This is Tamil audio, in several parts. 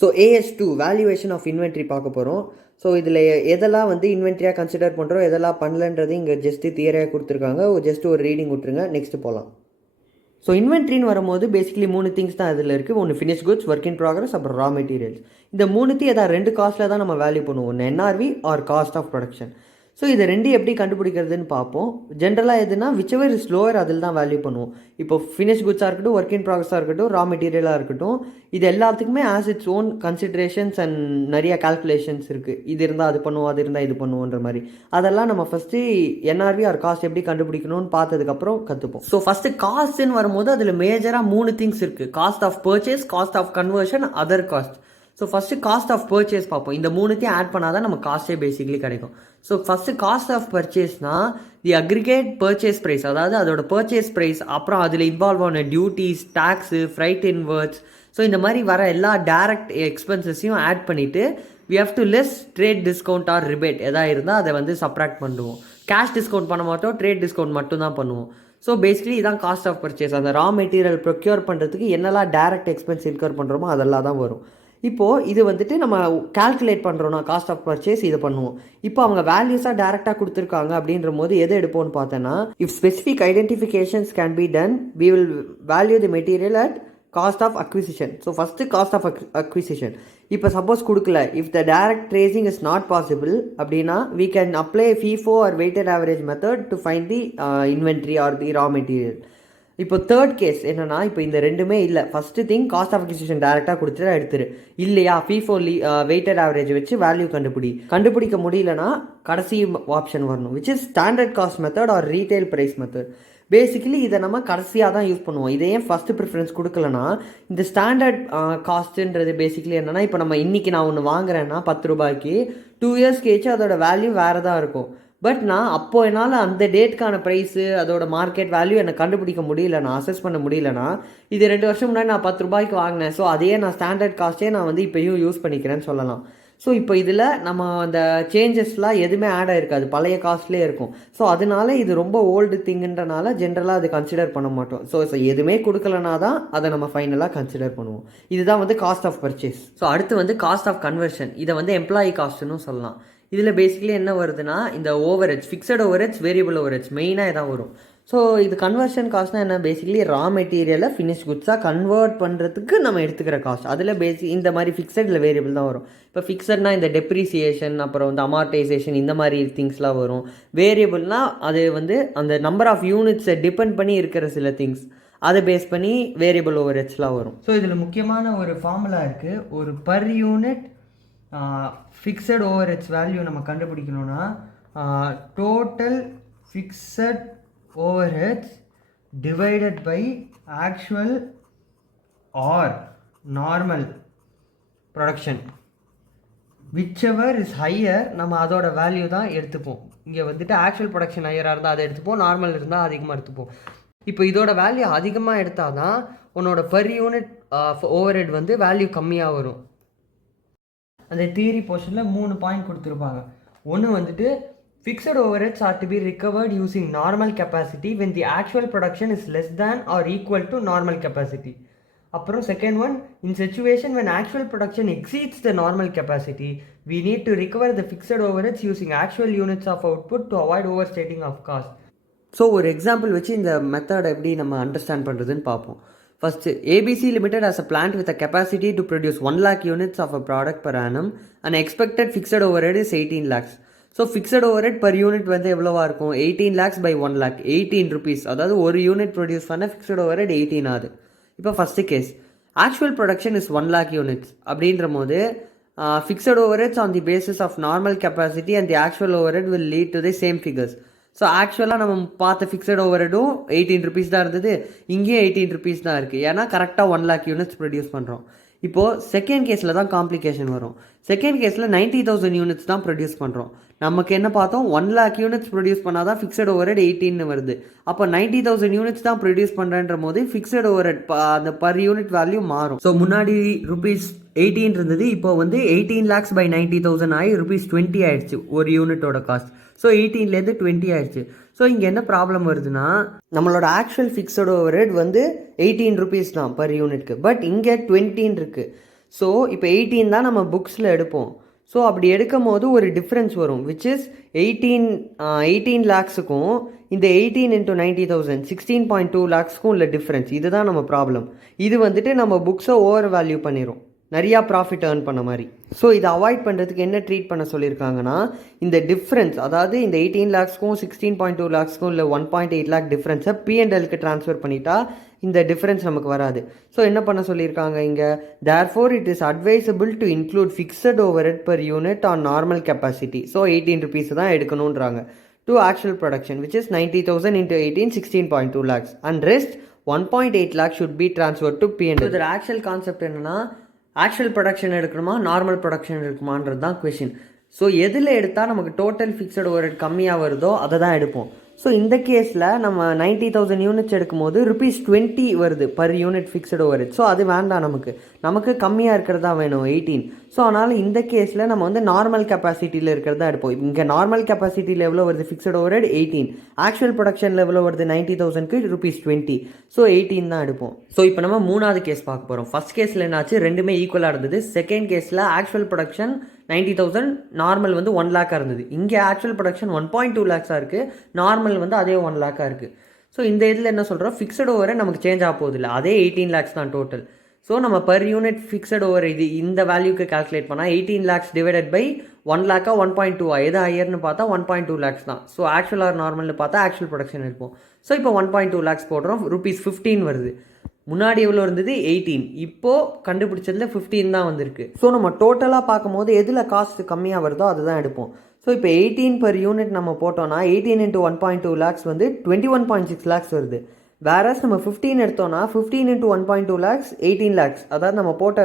So AS2 valuation of inventory பார்க்க போகிறோம். ஸோ இதில் எதெல்லாம் வந்து இன்வென்ட்ரியாக கன்சிடர் பண்ணுறோம், எதெல்லாம் பண்ணலன்றது இங்கே ஜஸ்ட்டு தியரியாக கொடுத்துருக்காங்க. ஜஸ்ட் ஒரு ரீடிங் விட்டுருங்க, நெக்ஸ்ட்டு போகலாம். ஸோ இன்வென்ட்ரின்னு வரும்போது பேசிக்கலி 3 திங்ஸ் தான் இதில் இருக்குது. ஒன்று finish goods, work in progress, அப்புறம் ரா மெட்டீரியல்ஸ். இந்த 3த்தையும் எதாவது 2 காஸ்ட்டில் தான் நம்ம வேல்யூ பண்ணுவோம். ஒன்று NRV or cost of production. So இதை ரெண்டு எப்படி கண்டுபிடிக்கிறதுன்னு பார்ப்போம். ஜென்ரலாக எதுனா விச்சவர் இஸ் லோவர் அதில் தான் வேல்யூ பண்ணுவோம். இப்போ ஃபினிஷ் குட்ஸாக இருக்கட்டும், ஒர்க் இன் ப்ராக்ரஸாக இருக்கட்டும், ரா மெட்டீரியலாக இருக்கட்டும், இது எல்லாத்துக்குமே ஆஸ் இட்ஸ் ஓன் கன்சிட்ரேஷன்ஸ் அண்ட் நிறைய கால்குலேஷன்ஸ் இருக்குது. இது இருந்தால் அது பண்ணுவோம், அது இருந்தால் இது பண்ணுவோன்ற மாதிரி. அதெல்லாம் நம்ம ஃபஸ்ட்டு NRV ஆர் காஸ்ட் எப்படி கண்டுபிடிக்கணும்னு பார்த்ததுக்கப்புறம் கற்றுப்போம். ஸோ ஃபஸ்ட்டு காஸ்ட்னு வரும்போது அதில் மேஜராக 3 திங்ஸ் இருக்குது. Cost of purchase, cost of conversion, other cost. So first cost of purchase பார்ப்போம். இந்த 3த்தையும் ஆட் பண்ணால் தான் நம்ம காஸ்ட்டே பேசிக்கலி கிடைக்கும். ஸோ ஃபஸ்ட்டு காஸ்ட் ஆஃப் பர்ச்சேஸ்னால் தி அக்ரிகேட் பர்ச்சேஸ் ப்ரைஸ், அதாவது அதோட பர்ச்சேஸ் ப்ரைஸ், அப்புறம் அதில் இன்வால்வ் ஆன duties, tax, freight inwards, so இந்த மாதிரி வர எல்லா டேரக்ட் எக்ஸ்பென்சஸையும் ஆட் பண்ணிவிட்டு we have to less trade discount or rebate எதாவது இருந்தால் அதை வந்து சப்ராக்ட் பண்ணுவோம். கேஷ் டிஸ்கவுண்ட் பண்ண மாட்டோம், ட்ரேட் டிஸ்கவுண்ட் மட்டும் தான் பண்ணுவோம். ஸோ பேசிக்கலி இதான் காஸ்ட் ஆஃப் பர்ச்சேஸ். அந்த ரா மெட்டீரியல் ப்ரொக்யூர் பண்ணுறதுக்கு என்னெல்லாம் டேரக்ட் எக்ஸ்பென்ஸ் இன்கர் பண்ணுறோமோ அதெல்லாம் தான் வரும். இப்போது இது வந்துட்டு நம்ம கால்குலேட் பண்ணுறோன்னா காஸ்ட் ஆஃப் பர்ச்சேஸ் இதை பண்ணுவோம். இப்போ அவங்க வேல்யூஸாக டேரெக்டாக கொடுத்துருக்காங்க அப்படின்ற போது எதை எடுப்போம்னு பார்த்தோன்னா, if specific identifications can be done we will value the material at cost of acquisition. So first cost of acquisition. இப்போ சப்போஸ் கொடுக்கல, if the direct tracing is not possible அப்படின்னா we can apply FIFO or weighted average method to find the inventory or the raw material. இப்போ தேர்ட் கேஸ் என்னென்னா, இப்போ இந்த ரெண்டுமே இல்லை. First thing cost of acquisition டேரெக்டாக கொடுத்துட்டு எடுத்துரு. இல்லையா FIFO வெயிட்டட் ஆவரேஜ் வச்சு வேல்யூ கண்டுபிடிக்க முடியலன்னா கடைசி ஆப்ஷன் வரணும், which is standard cost method or retail price method. Basically இதை நம்ம கடைசியாக தான் யூஸ் பண்ணுவோம். இதை ஏன் ஃபஸ்ட்டு ப்ரிஃபரன்ஸ் கொடுக்கலன்னா, இந்த ஸ்டாண்டர்ட் காஸ்ட்டுன்றது பேசிக்கலி என்னென்னா, இப்போ நம்ம இன்றைக்கி நான் ஒன்று வாங்குறேன்னா 10 ரூபாய்க்கு 2 இயர்ஸ் கழிச்சு அதோட வேல்யூ வேறு தான் இருக்கும். பட் நான் அப்போது என்னால் அந்த டேட்க்கான ப்ரைஸு அதோட மார்க்கெட் வேல்யூ எனக்கு கண்டுபிடிக்க முடியல, நான் அசஸ் பண்ண முடியலன்னா, இது 2 வருஷம் முன்னாடி நான் 10 ரூபாய்க்கு வாங்கினேன். ஸோ அதையே நான் ஸ்டாண்டர்ட் காஸ்ட்டே நான் வந்து இப்போயும் யூஸ் பண்ணிக்கிறேன்னு சொல்லலாம். ஸோ இப்போ இதில் நம்ம அந்த சேஞ்சஸ்லாம் எதுவுமே ஆட் ஆகிருக்காது, பழைய காஸ்ட்லேயே இருக்கும். ஸோ அதனால இது ரொம்ப ஓல்டு திங்குன்றனால ஜென்ரலாக அது கன்சிடர் பண்ண மாட்டோம். ஸோ எதுவுமே கொடுக்கலனா தான் அதை நம்ம ஃபைனலாக கன்சிடர் பண்ணுவோம். இதுதான் வந்து காஸ்ட் ஆஃப் பர்ச்சேஸ். ஸோ அடுத்து வந்து காஸ்ட் ஆஃப் கன்வர்ஷன். இதை வந்து எம்ப்ளாயி காஸ்ட்டுன்னு சொல்லலாம். இதில் பேசிக்கலி என்ன வருதுன்னா, இந்த overheads, fixed overheads, variable overheads மெயினாக இதான் வரும். ஸோ இது கன்வர்ஷன் காஸ்ட்னா என்ன, பேசிக்கலி ரா மெட்டீரியலை ஃபினிஷ் குட்ஸாக கன்வெர்ட் பண்ணுறதுக்கு நம்ம எடுத்துக்கிற காஸ்ட். அதில் இந்த மாதிரி ஃபிக்ஸட் இல்லை வேரியபிள் தான் வரும். இப்போ ஃபிக்ஸட்னா இந்த டெப்ரிசியேஷன், அப்புறம் வந்து அமார்டைசேஷன், இந்த மாதிரி திங்ஸ்லாம் வரும். வேரியபிள்னால் அது வந்து அந்த நம்பர் ஆஃப் யூனிட்ஸை டிபெண்ட் பண்ணி இருக்கிற சில திங்ஸ், அதை பேஸ் பண்ணி வேரியபிள் ஓவர்ஹெட்ஸ்லாம் வரும். ஸோ இதில் முக்கியமான ஒரு ஃபார்முலா இருக்குது. ஒரு per unit fixed overheads value நம்ம கண்டுபிடிக்கணும்னா, total fixed overheads divided by actual or normal production, whichever is higher, நம்ம அதோட வேல்யூ தான் எடுத்துப்போம். இங்கே வந்துட்டு ஆக்சுவல் ப்ரொடக்ஷன் ஹையராக இருந்தால் அதை எடுத்துப்போம், நார்மல் இருந்தால் அதிகமாக எடுத்துப்போம். இப்போ இதோட வேல்யூ அதிகமாக எடுத்தால் தான் உன்னோட பர் யூனிட் ஓவர்ஹெட் வந்து வேல்யூ கம்மியாக வரும். அந்த தியரி போர்ஷனில் 3 பாயிண்ட் கொடுத்துருப்பாங்க. ஒன்று வந்துட்டு fixed overheads are to be recovered using normal capacity when the actual production is less than or equal to normal capacity. அப்புறம் second one, in situation when actual production exceeds the normal capacity we need to recover the fixed overheads using actual units of output to avoid over stating of cost. So ஒரு எக்ஸாம்பிள் வச்சு இந்த மெத்தடை எப்படி நம்ம அண்டர்ஸ்டாண்ட் பண்ணுறதுன்னு பார்ப்போம். First, ABC Limited has a plant with a capacity to produce 1 lakh units of a product per annum and expected fixed overhead is 18 lakhs. So, fixed overhead per unit வந்து எவ்வளவா இருக்கும், 18 lakhs by 1 lakh, 18 rupees. அதாவது ஒரு யூனிட் ப்ரொடியூஸ் பண்ண fixed overhead 18 ஆகுது. இப்போ first case, actual production is 1 lakh units அப்படின்ற போது fixed overheads on the basis of normal capacity and the actual overhead will lead to the same figures. So ஆக்சுவலாக நம்ம பார்த்த ஃபிக்ஸட் ஓவர்ஹெட்டும் 18 rupees தான் இருந்தது, இங்கேயும் 18 rupees தான் இருக்குது. ஏன்னா கரெக்டாக 1 lakh யூனிட்ஸ் ப்ரொடியூஸ் பண்ணுறோம். இப்போது செகண்ட் கேஸில் தான் காம்ப்ளிகேஷன் வரும். செகண்ட் கேஸில் 90,000 யூனிட்ஸ் தான் ப்ரொடியூஸ் பண்ணுறோம். நமக்கு என்ன பார்த்தோம், 1 lakh யூனிட்ஸ் ப்ரொடியூஸ் பண்ணால் தான் ஃபிக்ஸட் ஓவர்ஹெட் 18 வருது. அப்போ 90,000 யூனிட்ஸ் தான் ப்ரொடியூஸ் பண்ணுறன்ற போது ஃபிக்ஸட் ஓவர்ஹெட் அந்த பர் யூனிட் வேல்யூ மாறும். ஸோ முன்னாடி ₹18 இருந்தது, இப்போ வந்து 18 lakhs by 90,000 ஆகி ₹20 ஆயிடுச்சு ஒரு யூனிட்டோட காஸ்ட். ஸோ 18லேருந்து 20 ஆயிடுச்சு. ஸோ இங்கே என்ன ப்ராப்ளம் வருதுன்னா, நம்மளோட ஆக்சுவல் ஃபிக்ஸட் ஓவர்ஹெட் வந்து 18 rupees தான் பர் யூனிட்க்கு, பட் இங்கே 20 இருக்குது. ஸோ இப்போ 18 தான் நம்ம புக்ஸில் எடுப்போம். ஸோ அப்படி எடுக்கும் போது ஒரு டிஃப்ரென்ஸ் வரும், விச் இஸ் 18 லேக்ஸுக்கும் இந்த 18 × 90,000 16.2 லேக்ஸ்க்கும் உள்ள டிஃப்ரென்ஸ். இதுதான் நம்ம ப்ராப்ளம். இது வந்துட்டு நம்ம புக்ஸை ஓவர் வேல்யூ பண்ணிடும், நிறையா ப்ராஃபிட் ஏர்ன் பண்ண மாதிரி. ஸோ இதை அவாய்ட் பண்ணுறதுக்கு என்ன ட்ரீட் பண்ண சொல்லியிருக்காங்கன்னா, இந்த டிஃப்ரென்ஸ், அதாவது இந்த 18 லேக்ஸ்க்கும் 16.2 லேக்ஸ்க்கும் இல்லை 1.8 லேக் டிஃப்ரென்ஸை P&Lக்கு ட்ரான்ஸ்ஃபர் பண்ணிட்டா இந்த டிஃப்ரென்ஸ் நமக்கு வராது. ஸோ என்ன பண்ண சொல்லியிருக்காங்க இங்கே, therefore it is advisable to include fixed overhead per unit on normal capacity. So 18 rupees தான் எடுக்கணுன்றாங்க to actual production, which is 90,000 × 18 16.2 lakhs and rest 1.8 lakh should be transfer to P&L. இதில் ஆக்சுவல் கான்செப்ட் என்னன்னா, ஆக்சுவல் ப்ரொடக்ஷன் எடுக்கணுமா நார்மல் ப்ரொடக்ஷன் எடுக்குமான்றது தான் கொஷின். ஸோ எதில் எடுத்தால் நமக்கு டோட்டல் ஃபிக்ஸட் ஓவர்ஹெட் கம்மியாக வருதோ அதை தான் எடுப்போம். ஸோ இந்த கேஸில் நம்ம 90,000 யூனிட்ஸ் எடுக்கும்போது ₹20 வருது per unit fixed overhead. So அது வேண்டாம், நமக்கு கம்மியாக இருக்கிறதா வேணும் 18. ஸோ அதனால் இந்த கேஸில் நம்ம வந்து நார்மல் கெப்பாசிட்டியில் இருக்கிறதா எடுப்போம். இங்கே நார்மல் கெப்பாசிட்டியில் எவ்வளோ வருது ஃபிக்ஸட் ஓவர்ஹெட் 18, ஆக்சுவல் ப்ரொடக்ஷனில் எவ்வளோ வருது 90,000க்கு ₹20. ஸோ 18 தான் எடுப்போம். ஸோ இப்போ நம்ம மூணாவது கேஸ் பார்க்க போகிறோம். ஃபர்ஸ்ட் கேஸில் என்னாச்சு, ரெண்டுமே ஈக்குவலாக இருந்தது. செகண்ட் கேஸில் ஆக்சுவல் ப்ரொடக்ஷன் 90,000, நார்மல் வந்து 1 lakh இருந்தது. இங்கே ஆக்சுவல் ப்ரொடக்ஷன் 1.2 lakhs இருக்குது, நார்மல் வந்து அதே 1 lakh இருக்குது. ஸோ இந்த இதில் என்ன சொல்கிறோம், ஃபிக்ஸட் ஓவரை நமக்கு சேஞ்ச் ஆக போகுது இல்லை, அதே 18 lakhs தான் டோட்டல். ஸோ நம்ம பர் யூனிட் ஃபிக்ஸட் ஓவர் இந்த வேல்யூக்கு கால்குலேட் பண்ணால் 18 lakhs டிவைடட் பை 1 lakh 1.2 எது ஹையர்னு பார்த்தா 1.2 lakhs தான். ஸோ ஆக்சுவல் ஆர் நார்மல்னு பார்த்தா ஆக்சுவல் ப்ரொடக்ஷன் எடுப்போம். ஸோ இப்போ 1.2 lakhs போடுறோம், ₹15 வருது. முன்னாடி எவ்வளோ இருந்தது 18, இப்போது கண்டுபிடிச்சதில் 15 தான் வந்திருக்கு. ஸோ நம்ம டோட்டலாக பார்க்கும்போது எதில் காஸ்ட் கம்மியாக வருதோ அதுதான் எடுப்போம். ஸோ இப்போ 18 per unit நம்ம போட்டோம்னா 18 × 1.2 lakhs வந்து 21.6 lakhs வருது. வேறஸ் நம்ம 15 எடுத்தோம்னா 15 × 1.2 lakhs 18 lakhs, அதாவது நம்ம போட்ட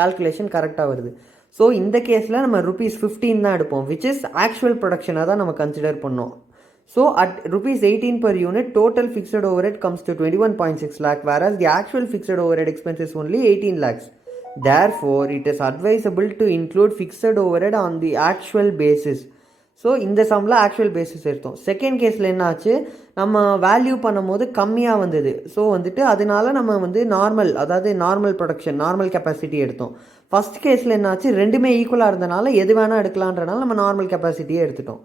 கால்குலேஷன் கரெக்டாக வருது. ஸோ இந்த கேஸில் நம்ம ₹15 தான் எடுப்போம், விச் இஸ் ஆக்சுவல் ப்ரொடக்ஷனாக தான் நம்ம கன்சிடர் பண்ணோம். So at ₹18 per unit, total fixed overhead comes to 21.6 lakh, whereas the actual fixed overhead expense is only 18 lakhs. Therefore, it is advisable to include fixed overhead on the actual basis. So இந்த சம்மில் ஆக்சுவல் பேசிஸ் எடுத்தோம். செகண்ட் கேஸில் என்ன ஆச்சு, நம்ம வேல்யூ பண்ணும்போது கம்மியாக வந்தது. ஸோ வந்துட்டு அதனால நம்ம வந்து நார்மல், அதாவது நார்மல் ப்ரொடக்ஷன் நார்மல் கெப்பாசிட்டி எடுத்தோம். ஃபஸ்ட் கேஸில் என்ன ஆச்சு, ரெண்டுமே ஈக்குவலாக இருந்தனால எது வேணால் எடுக்கலான்றனால நம்ம நார்மல் கெப்பாசிட்டியே எடுத்துட்டோம்.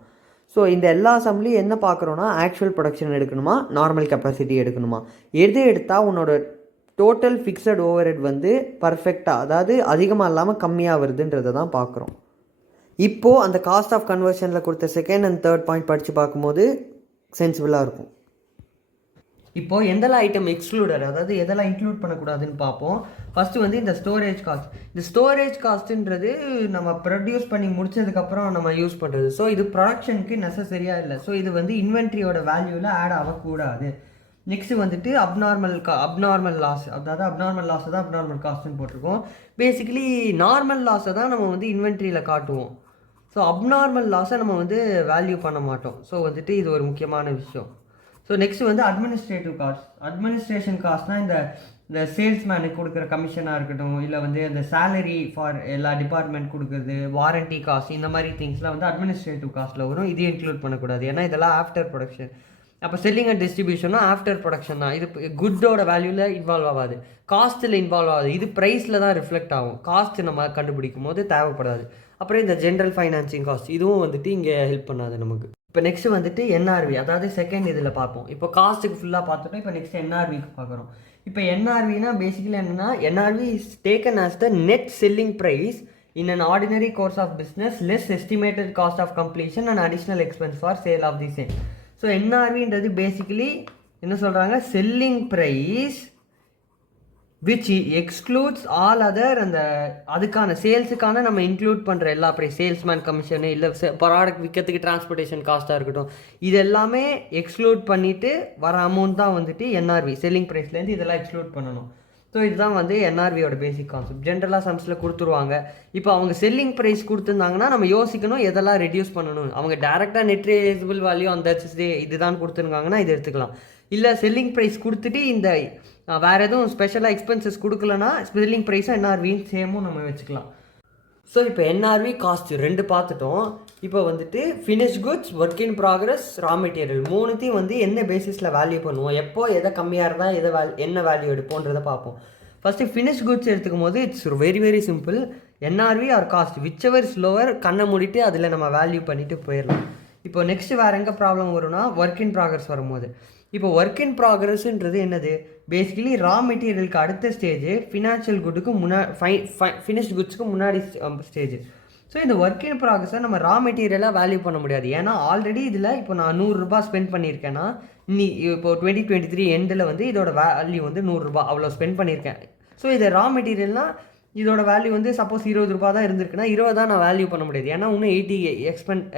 ஸோ இந்த எல்லா சம்லையும் என்ன பார்க்குறோன்னா, ஆக்சுவல் ப்ரொடக்ஷன் எடுக்கணுமா நார்மல் கெப்பாசிட்டி எடுக்கணுமா, எது எடுத்தால் உன்னோட டோட்டல் ஃபிக்ஸட் ஓவர்ஹெட் வந்து பர்ஃபெக்டாக, அதாவது அதிகமாக இல்லாமல் கம்மியாக வருதுன்றதை தான் பார்க்குறோம். இப்போது அந்த காஸ்ட் ஆஃப் கன்வர்ஷனில் கொடுத்த செகண்ட் அண்ட் தேர்ட் பாயிண்ட் படித்து பார்க்கும்போது சென்சிபிளாக இருக்கும். இப்போது எந்தெல்லாம் ஐட்டம் எக்ஸ்க்ளூடட், அதாவது எதெல்லாம் இன்க்ளூட் பண்ணக்கூடாதுன்னு பார்ப்போம். ஃபஸ்ட்டு வந்து இந்த ஸ்டோரேஜ் காஸ்ட். இந்த ஸ்டோரேஜ் காஸ்ட்டுன்றது நம்ம ப்ரொடியூஸ் பண்ணி முடிச்சதுக்கப்புறம் நம்ம யூஸ் பண்ணுறது. ஸோ இது ப்ரொடக்ஷனுக்கு நெசசரியாக இல்லை. ஸோ இது வந்து இன்வென்ட்ரியோட வேல்யூவில் ஆட் ஆகக்கூடாது. நெக்ஸ்ட்டு வந்துட்டு அப்நார்மல் லாஸ், அதாவது அப்நார்மல் லாஸை தான் அப்நார்மல் காஸ்ட்டுன்னு போட்டிருக்கோம். பேசிக்கலி நார்மல் லாஸை தான் நம்ம வந்து இன்வென்ட்ரியில் காட்டுவோம். ஸோ அப்நார்மல் லாஸை நம்ம வந்து வேல்யூ பண்ண மாட்டோம். ஸோ வந்துட்டு இது ஒரு முக்கியமான விஷயம். ஸோ நெக்ஸ்ட் வந்து அட்மினிஸ்ட்ரேட்டிவ் காஸ்ட். அட்மினிஸ்ட்ரேஷன் காஸ்ட்னால் இந்த சேல்ஸ்மேனுக்கு கொடுக்குற கமிஷனாக இருக்கட்டும், இல்லை வந்து இந்த சேலரி ஃபார் எல்லா டிபார்ட்மெண்ட் கொடுக்குறது, வாரண்டி காஸ்ட், இந்த மாதிரி திங்ஸ்லாம் வந்து அட்மினிஸ்ட்ரேட்டிவ் காஸ்ட்டில் வரும். இதையும் இன்க்ளூட் பண்ணக்கூடாது, ஏன்னா இதெல்லாம் ஆஃப்டர் ப்ரொடக்ஷன். அப்போ செல்லிங் அண்ட் டிஸ்ட்ரிபியூஷனும் ஆஃப்டர் ப்ரொடக்ஷன் தான். இது குட்டோட வேல்யூவில் இன்வால்வ் ஆகாது, காஸ்ட்டில் இன்வால்வ் ஆகாது. இது ப்ரைஸில் தான் ரிஃப்ளெக்ட் ஆகும், காஸ்ட் நம்ம கண்டுபிடிக்கும் போது தேவைப்படாது. அப்புறம் இந்த ஜென்ரல் ஃபைனான்சிங் காஸ்ட், இதுவும் வந்துட்டு இங்கே ஹெல்ப் பண்ணாது நமக்கு. இப்போ நெக்ஸ்ட் வந்துட்டு என்ஆர்வி, அதாவது செகண்ட் இதில் பார்ப்போம். இப்போ காஸ்ட்டுக்கு ஃபுல்லாக பார்த்துட்டோம். இப்போ நெக்ஸ்ட் என்ஆர்விக்கு பார்க்குறோம். இப்போ என்ஆர்வினா பேசிக்கலி என்னென்னா, NRV is taken as the net selling price in an ordinary course of business less estimated cost of completion and additional expense for sale of the same. So என்ஆர்வின்றது பேசிக்கலி என்ன சொல்கிறாங்க, selling price which excludes all other, அந்த அதுக்கான சேல்ஸுக்கான நம்ம இன்க்ளூட் பண்ணுற எல்லா ப்ரைஸ், சேல்ஸ்மேன் கமிஷனு, இல்லை ப்ராடக்ட் விற்கிறதுக்கு டிரான்ஸ்போர்ட்டேஷன் காஸ்ட்டாக இருக்கட்டும், இது எல்லாமே எக்ஸ்க்ளூட் பண்ணிவிட்டு வர அமௌண்ட் தான் வந்துட்டு என்ஆர்வி. செல்லிங் ப்ரைஸ்லேருந்து இதெல்லாம் எக்ஸ்க்ளூட் பண்ணணும். ஸோ இதுதான் வந்து என்ஆர்வியோட பேசிக் கான்செப்ட். ஜென்ரலாக சம்ஸில் கொடுத்துருவாங்க. இப்போ அவங்க செல்லிங் ப்ரைஸ் கொடுத்துருந்தாங்கன்னா நம்ம யோசிக்கணும் எதெல்லாம் ரெடியூஸ் பண்ணணும். அவங்க டேரெக்டாக நெட் ரிலையபிள் வேல்யூ அந்த இதுதான் கொடுத்துருக்காங்கன்னா இது எடுத்துக்கலாம். இல்லை செல்லிங் ப்ரைஸ் கொடுத்துட்டு இந்த வேறு எதுவும் ஸ்பெஷலாக எக்ஸ்பென்சஸ் கொடுக்கலன்னா செல்லிங் ப்ரைஸாக என்ஆர்வின்னு சேமும் நம்ம வச்சுக்கலாம். ஸோ இப்போ என்ஆர்வி காஸ்ட் ரெண்டு பார்த்துட்டோம். இப்போ வந்துட்டு finish goods, work in progress, raw material, மூணுத்தையும் வந்து என்ன பேசிஸில் வேல்யூ பண்ணுவோம், எப்போ எதை கம்மியாக இருந்தால் என்ன வேல்யூ எடுப்போன்றதை பார்ப்போம். ஃபஸ்ட்டு ஃபினிஷ் குட்ஸ் எடுத்துக்கும் போது it's very very simple. NRV or cost whichever is lower, கண்ணை மூடிட்டு அதில் நம்ம வேல்யூ பண்ணிவிட்டு போயிடலாம். இப்போ நெக்ஸ்ட்டு வேறு எங்கே ப்ராப்ளம் வரும்னா ஒர்க் இன் ப்ராக்ரஸ் வரும்போது. இப்போ ஒர்க் இன் ப்ராக்ரஸ்ன்றது என்னது, பேசிக்கலி ரா மெட்டீரியலுக்கு அடுத்த ஸ்டேஜ், ஃபினான்ஷியல் குட்டுக்கு ஃபினிஷ்ட் குட்ஸுக்கு முன்னாடி ஸ்டேஜ். ஸோ இந்த ஒர்க் இன் ப்ராக்ரஸை நம்ம ரா மெட்டீரியலாக வேல்யூ பண்ண முடியாது. ஏன்னா ஆல்ரெடி இதில் இப்போ நான் 100 ரூபா ஸ்பெண்ட் பண்ணியிருக்கேன்னா, இப்போ 2023 எண்டில் வந்து இதோட வேல்யூ வந்து 100 ரூபா அவ்வளோ ஸ்பெண்ட் பண்ணியிருக்கேன். ஸோ இது ரா மெட்டீரியல்னால் இதோட வேல்யூ வந்து சப்போஸ் 20 ரூபா தான் இருந்திருக்குன்னா 20 தான் நான் வேல்யூ பண்ண முடியாது. ஏன்னா இன்னும் 80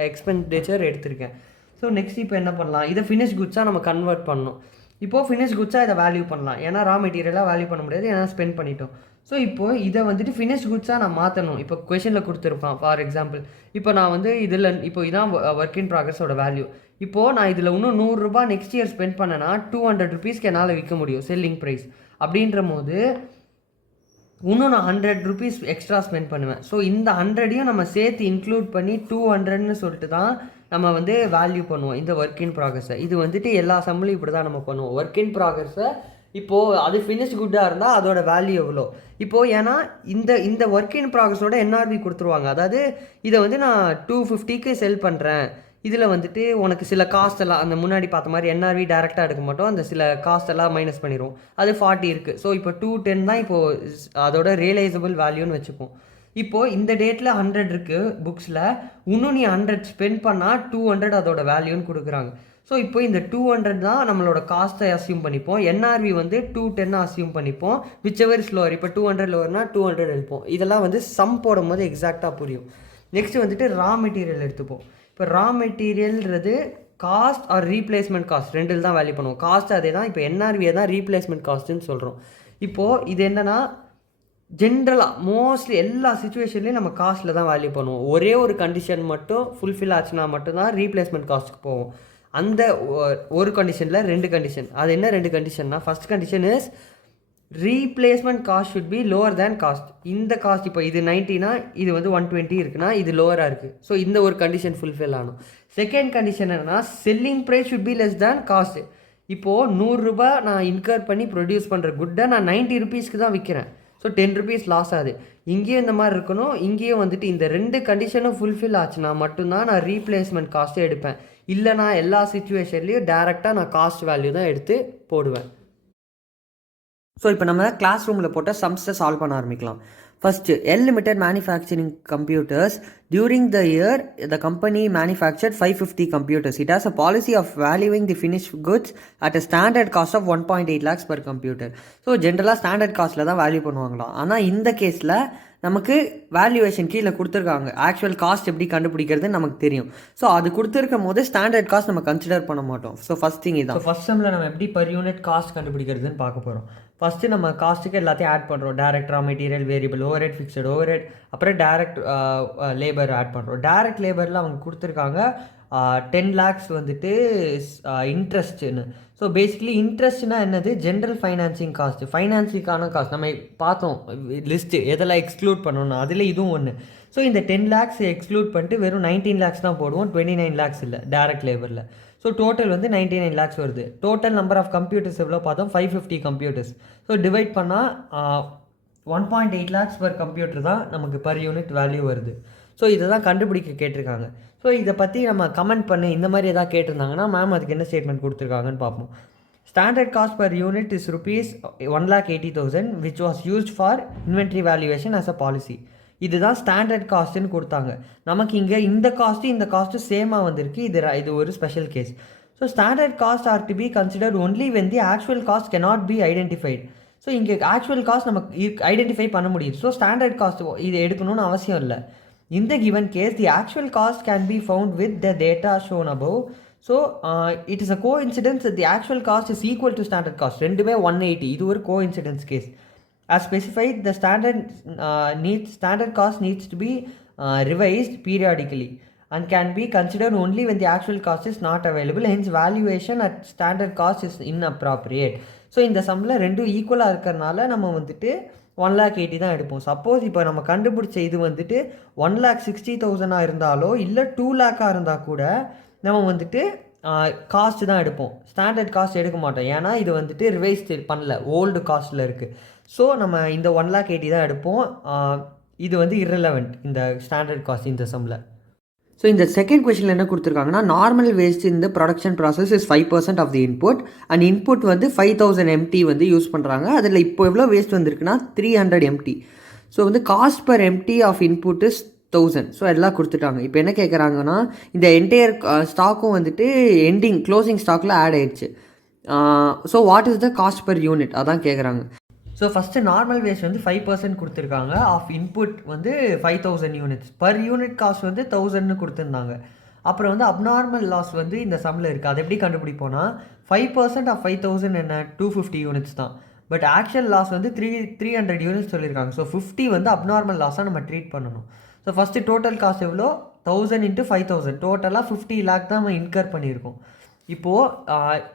எக்ஸ்பெண்டிச்சர் எடுத்திருக்கேன். ஸோ நெக்ஸ்ட் இப்போ என்ன பண்ணலாம், இதை ஃபினிஷ் குட்ஸாக நம்ம கன்வெர்ட் பண்ணணும். இப்போது ஃபினிஷ் குட்ஸாக இதை வேல்யூ பண்ணலாம். ஏன்னா ரா மெட்டீரியலாக வேல்யூ பண்ண முடியாது, ஏன்னா ஸ்பெண்ட் பண்ணிட்டோம். ஸோ இப்போது இதை வந்துட்டு ஃபினிஷ் குட்ஸாக நான் மாற்றணும். இப்போ கொஷனில் கொடுத்துருப்பான் ஃபார் எக்ஸாம்பிள். இப்போ நான் வந்து இதில் இப்போ இதான் ஒர்க் இன் ப்ராக்ரஸோட வேல்யூ. இப்போது நான் இதில் இன்னும் 100 ரூபா நெக்ஸ்ட் இயர் ஸ்பெண்ட் பண்ணேன்னா 200 ருபீஸ்க்கு என்னால் விற்க முடியும் செல்லிங் ப்ரைஸ். அப்படின்ற போது இன்னும் நான் 100 ருபீஸ் எக்ஸ்ட்ரா ஸ்பெண்ட் பண்ணுவேன். ஸோ இந்த 100ஐயும் நம்ம சேர்த்து இன்க்ளூட் பண்ணி 200ன்னு சொல்லிட்டு தான் நம்ம வந்து வேல்யூ பண்ணுவோம் இந்த ஒர்க் இன் ப்ராக்ரஸை. இது வந்துட்டு எல்லா சம்பளையும் இப்படி தான் நம்ம பண்ணுவோம். ஒர்க் இன் ப்ராக்ரஸை இப்போது அது ஃபினிஷ் குட்டாக இருந்தால் அதோட வேல்யூ எவ்வளோ. இப்போது ஏன்னா இந்த ஒர்க் இன் ப்ராக்ரஸோட என்ஆர்வி கொடுத்துருவாங்க. அதாவது இதை வந்து நான் 250க்கு செல் பண்ணுறேன், இதில் வந்துட்டு உனக்கு சில காஸ்ட் எல்லாம் அந்த முன்னாடி பார்த்த மாதிரி என்ஆர்வி டேரெக்டாக எடுக்க மாட்டோம், அந்த சில காஸ்ட் எல்லாம் மைனஸ் பண்ணிடுவோம். அது 40 இருக்குது. ஸோ இப்போ 210 தான் இப்போது அதோட ரியலைசபிள் வேல்யூன்னு வச்சுப்போம். இப்போது இந்த டேட்டில் 100 இருக்குது புக்ஸில், இன்னும் நீ 100 ஸ்பெண்ட் பண்ணால் 200 அதோட வேல்யூன்னு கொடுக்குறாங்க. ஸோ இப்போ இந்த 200 தான் நம்மளோட காஸ்ட்டை அசியூம் பண்ணிப்போம். என்ஆர்வி வந்து 210 அசியூம் பண்ணிப்போம். விச் எவர் இஸ் லோவர், இப்போ 200 லோவர்னா 200 எடுப்போம். இதெல்லாம் வந்து சம் போடும் போது எக்ஸாக்டாக புரியும். நெக்ஸ்ட் வந்துட்டு ரா மெட்டீரியல் எடுத்துப்போம். இப்போ ரா மெட்டீரியல்ன்றது காஸ்ட் ஆர் ரீப்ளேஸ்மெண்ட் காஸ்ட் ரெண்டில் தான் வேல்யூ பண்ணுவோம். காஸ்ட் அதே தான், இப்போ என்ஆர்வியை தான் ரீப்ளேஸ்மெண்ட் காஸ்ட்டுன்னு சொல்கிறோம். இப்போது இது என்னென்னா ஜென்ரலாக மோஸ்ட்லி எல்லா சுச்சுவேஷன்லேயும் நம்ம காஸ்ட்டில் தான் வேல்யூ பண்ணுவோம். ஒரே ஒரு கண்டிஷன் மட்டும் ஃபுல்ஃபில் ஆச்சுன்னா மட்டும்தான் ரீப்ளேஸ்மெண்ட் காஸ்ட்டுக்கு போவோம். அந்த ஒரு கண்டிஷனில் 2 கண்டிஷன். அது என்ன 2 கண்டிஷன்னா, first condition is replacement cost should be lower than cost. இந்த காஸ்ட் இப்போ இது 90னா இது வந்து 120 இருக்குன்னா இது லோவராக இருக்குது. ஸோ இந்த ஒரு கண்டிஷன் ஃபுல்ஃபில் ஆகணும். செகண்ட் கண்டிஷன் என்னன்னா selling price should be less than cost. இப்போது 100 ரூபா நான் இன்கர் பண்ணி ப்ரொடியூஸ் பண்ணுற குட்டை நான் 90 ருபீஸ்க்கு தான் விற்கிறேன். ஸோ 10 ருபீஸ் லாஸ் ஆகுது. இங்கேயும் இந்த மாதிரி இருக்கணும், இங்கேயும் வந்துட்டு இந்த 2 கண்டிஷனும் ஃபுல்ஃபில் ஆச்சுன்னா மட்டும்தான் நான் ரீப்ளேஸ்மெண்ட் காஸ்ட்டே எடுப்பேன். இல்லைனா எல்லா சுச்சுவேஷன்லேயும் டேரெக்டாக நான் காஸ்ட் வேல்யூ தான் எடுத்து போடுவேன். ஸோ இப்போ நம்ம கிளாஸ் ரூமில் போட்ட சம்ஸை சால்வ் பண்ண ஆரம்பிக்கலாம். First L Limited manufacturing computers. During the year, the company manufactured 550 computers. It has a policy of valuing the finished goods at a standard cost of 1.8 lakhs per computer. So ஜென்ரலாக ஸ்டாண்டர்ட் காஸ்ட்டில் தான் வேல்யூ பண்ணுவாங்களாம். ஆனால் இந்த கேஸில் நமக்கு வேல்யூவேஷன் கீழே கொடுத்துருக்காங்க. ஆக்சுவல் காஸ்ட் எப்படி கண்டுபிடிக்கிறதுன்னு நமக்கு தெரியும். ஸோ அது கொடுத்துருக்கும் போது ஸ்டாண்டர்ட் காஸ்ட் நம்ம கன்சிடர் பண்ண மாட்டோம். ஸோ ஃபஸ்ட் திங் இதான். ஃபஸ்ட் செம்மில் நம்ம எப்படி பர் யூனிட் காஸ்ட் கண்டுபிடிக்கிறதுன்னு பார்க்க போகிறோம். ஃபஸ்ட்டு நம்ம காஸ்ட்டுக்கு எல்லாத்தையும் ஆட் பண்ணுறோம். Direct raw material, variable overhead, fixed overhead, அப்புறம் டேரக்ட் லேபர் ஆட் பண்ணுறோம். டேரக்ட் லேபரில் அவங்க கொடுத்துருக்காங்க 10 lakhs வந்துட்டு இன்ட்ரெஸ்ட்டுன்னு. ஸோ பேசிக்கலி இன்ட்ரெஸ்ட்னா என்னது, ஜென்ரல் ஃபைனான்சிங் காஸ்ட், ஃபைனான்ஸிங்கான காஸ்ட். நம்ம பார்த்தோம் லிஸ்ட்டு எதெல்லாம் எக்ஸ்க்ளூட் பண்ணணும், அதில் இதுவும் ஒன்று. ஸோ இந்த 10 lakhs எக்ஸ்க்ளூட் பண்ணிட்டு வெறும் 19 lakhs தான் போடுவோம், 29 lakhs இல்லை டேரக்ட் லேபரில். ஸோ டோட்டல் வந்து 99 lakhs வருது. டோட்டல் நம்பர் ஆஃப் கம்ப்யூட்டர்ஸ் எவ்வளோ பார்த்தோம், 550 கம்ப்யூட்டர்ஸ். ஸோ டிவைட் பண்ணால் 1.8 lakhs per கம்ப்யூட்டர் தான் நமக்கு பர் யூனிட் வேல்யூ வருது. ஸோ இதை தான் கண்டுபிடிக்க கேட்டிருக்காங்க. ஸோ இதை பற்றி நம்ம கமெண்ட் பண்ணி இந்த மாதிரி எதாவது கேட்டிருந்தாங்கன்னா மேம் அதுக்கு என்ன ஸ்டேட்மெண்ட் கொடுத்துருக்காங்கன்னு பார்ப்போம். Standard cost per unit is rupees 1,80,000 which was used for inventory valuation as a policy. இதுதான் ஸ்டாண்டர்ட் காஸ்ட்டுன்னு கொடுத்தாங்க. நமக்கு இங்கே இந்த காஸ்ட்டு சேமாக வந்திருக்கு. இது ஒரு special case. So standard cost are to be considered only when the actual cost cannot be identified. So இங்கே ஆக்சுவல் காஸ்ட் நமக்கு ஐடென்டிஃபை பண்ண முடியுது. ஸோ ஸ்டாண்டர்ட் காஸ்ட் இது எடுக்கணும்னு அவசியம் இல்லை. In the given case, the actual cost can be found with the data shown above. So, it is a coincidence that the actual cost is equal to standard cost. ரெண்டுமே 180. இது ஒரு coincidence case. As specified, the standard cost needs to be revised periodically and can be considered only when the actual cost is not available. Hence, valuation at standard cost is inappropriate. So, இந்த சம்மில் ரெண்டும் ஈக்குவலாக இருக்கிறனால நம்ம வந்துட்டு 1,80,000 தான் எடுப்போம். சப்போஸ் இப்போ நம்ம கண்டுபிடிச்ச இது வந்துட்டு 1,60,000 இருந்தாலோ இல்லை 2 lakh இருந்தால் கூட நம்ம வந்துட்டு காஸ்ட் தான் எடுப்போம். ஸ்டாண்டர்ட் காஸ்ட் எடுக்க மாட்டோம். ஏன்னா இது வந்துட்டு ரிவைஸ் பண்ணல, ஓல்டு காஸ்ட்டில் இருக்குது. ஸோ நம்ம இந்த 1,80,000 தான் எடுப்போம். இது வந்து irrelevant இந்த ஸ்டாண்டர்ட் காஸ்ட் இந்த சம்மில். ஸோ இந்த செகண்ட் கொஷனில் என்ன கொடுத்துருக்காங்கன்னா, நார்மல் வேஸ்ட் இந்த production process is 5% of the input and input வந்து 5000 MT வந்து யூஸ் பண்ணுறாங்க. அதில் இப்போ எவ்வளோ வேஸ்ட் வந்திருக்குன்னா 300 MT. ஸோ வந்து cost per MT of input is 1000. So எல்லாம் கொடுத்துட்டாங்க. இப்போ என்ன கேட்குறாங்கன்னா, இந்த என்டையர் ஸ்டாக்கும் வந்துட்டு க்ளோசிங் ஸ்டாக்கில் ஆட் ஆயிடுச்சு. So what is the cost per unit அதான் கேட்குறாங்க. ஸோ ஃபஸ்ட்டு நார்மல் வேஸ்ட் வந்து 5% கொடுத்துருக்காங்க. ஆஃப் இன்புட் வந்து 5000 யூனிட்ஸ். பர் யூனிட் காஸ்ட் வந்து 1000ன்னு கொடுத்துருந்தாங்க. அப்புறம் வந்து அப்நார்மல் லாஸ் வந்து இந்த சம்மில் இருக்குது. அதை எப்படி கண்டுபிடிப்போன்னா 5% ஆஃப் 5000 என்ன 250 யூனிட்ஸ் தான். பட் ஆக்சுவல் லாஸ் வந்து 300 யூனிட்ஸ் சொல்லியிருக்காங்க. ஸோ 50 வந்து அப்நார்மல் லாஸாக நம்ம ட்ரீட் பண்ணணும். ஸோ ஃபஸ்ட்டு டோட்டல் காஸ்ட் எவ்வளோ 1000 × 5000 டோட்டலாக 50 lakh தான் நம்ம இன்கர் பண்ணியிருக்கோம். இப்போது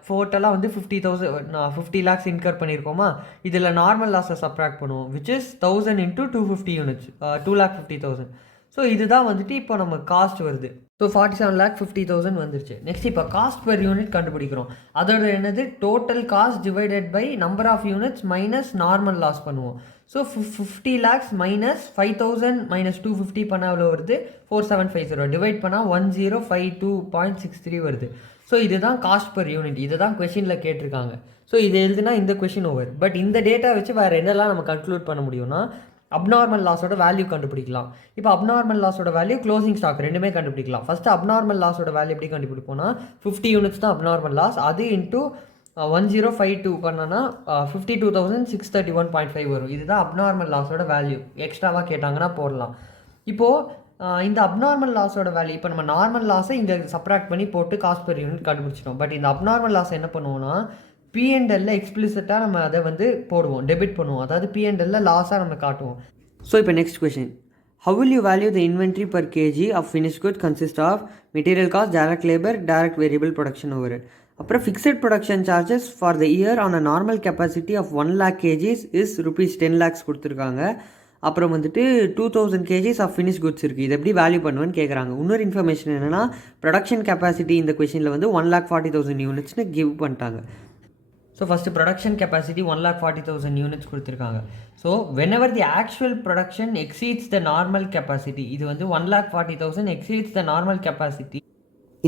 டோட்டலாக வந்து 50 lakhs இன்கர் பண்ணியிருக்கோமா. இதில் நார்மல் லாஸை சப்ராக்ட் பண்ணுவோம், விச் இஸ் 1000 × 250 யூனிட்ஸ் 2,50,000. ஸோ இதுதான் வந்துட்டு இப்போ நம்ம காஸ்ட் வருது. ஸோ 47,50,000 வந்துருச்சு. நெக்ஸ்ட் இப்போ காஸ்ட் பர் யூனிட் கண்டுபிடிக்கிறோம். அதோட என்னது total cost divided by number of units minus normal loss பண்ணுவோம். ஸோ 50 lakhs மைனஸ் 5000 மைனஸ் 250 பண்ணால் எவ்வளோ வருது 4750. டிவைட் பண்ணால் 1052.63 வருது. ஸோ இதுதான் காஸ்ட் பர் யூனிட். இதை தான் கொஷினில் கேட்டிருக்காங்க. ஸோ இது எழுதுனா இந்த கொஷின் ஓவர். பட் இந்த டேட்டா வச்சு வேறு என்னெல்லாம் நம்ம கன்க்ளூட் பண்ண முடியும்னா, அப்நார்மல் லாஸோட வேல்யூ கண்டுபிடிக்கலாம். இப்போ அப்நார்மல் லாஸோட வேல்யூ க்ளோசிங் ஸ்டாக் ரெண்டுமே கண்டுபிடிக்கலாம். ஃபஸ்ட்டு அப்நார்மல் லாஸோட வேல்யூ எப்படி கண்டுபிடிப்போம்னா 50 யூனிட்ஸ் தான் அப்நார்மல் லாஸ். அது இன்ட்டு 1052 பண்ணனா 52,631.5 வரும். இதுதான் அப்நார்மல் லாஸோட வேல்யூ. எக்ஸ்ட்ராவாக கேட்டாங்கன்னா போடலாம். இப்போது இந்த அப்நார்மல் லாஸோட வேல்யூ இப்போ நம்ம நார்மல் லாஸை இங்கே சப்ராக்ட் பண்ணி போட்டு காஸ்ட் பெர் யூனிட் கண்டுபிடிச்சிட்டோம். பட் இந்த அப்நார்மல் லாஸ் என்ன பண்ணுவோம்னா P&L எக்ஸ்பிளிசிட்டாக நம்ம அதை வந்து போடுவோம், டெபிட் பண்ணுவோம். அதாவது P&L லாஸாக நம்ம காட்டுவோம். ஸோ இப்போ next question, how will you value the inventory per kg of finished good consist of material cost, direct labor, direct variable production overhead. அப்புறம் fixed production charges for the year on a normal capacity of 1 lakh kgs is rupees 10 lakhs கொடுத்துருக்காங்க. அப்புறம் வந்துட்டு 2000 kgs ஆஃப் ஃபினிஷ் குட்ஸ் இருக்குது. இது எப்படி வேல்யூ பண்ணுவேன்னு கேட்குறாங்க. இன்னொரு இன்ஃபர்மேஷன் என்னென்னா, ப்ரொடக்ஷன் கெப்பாசிட்டி இந்த கொஷனில் வந்து 1,40,000 யூனிட்ஸ்னு கிவ் பண்ணிட்டாங்க. So first production capacity 1,40,000 units கொடுத்துருக்காங்க. So whenever the actual production exceeds the normal capacity, இது வந்து 1,40,000 எக்ஸீட்ஸ் த நார்மல் கெப்பாசிட்டி.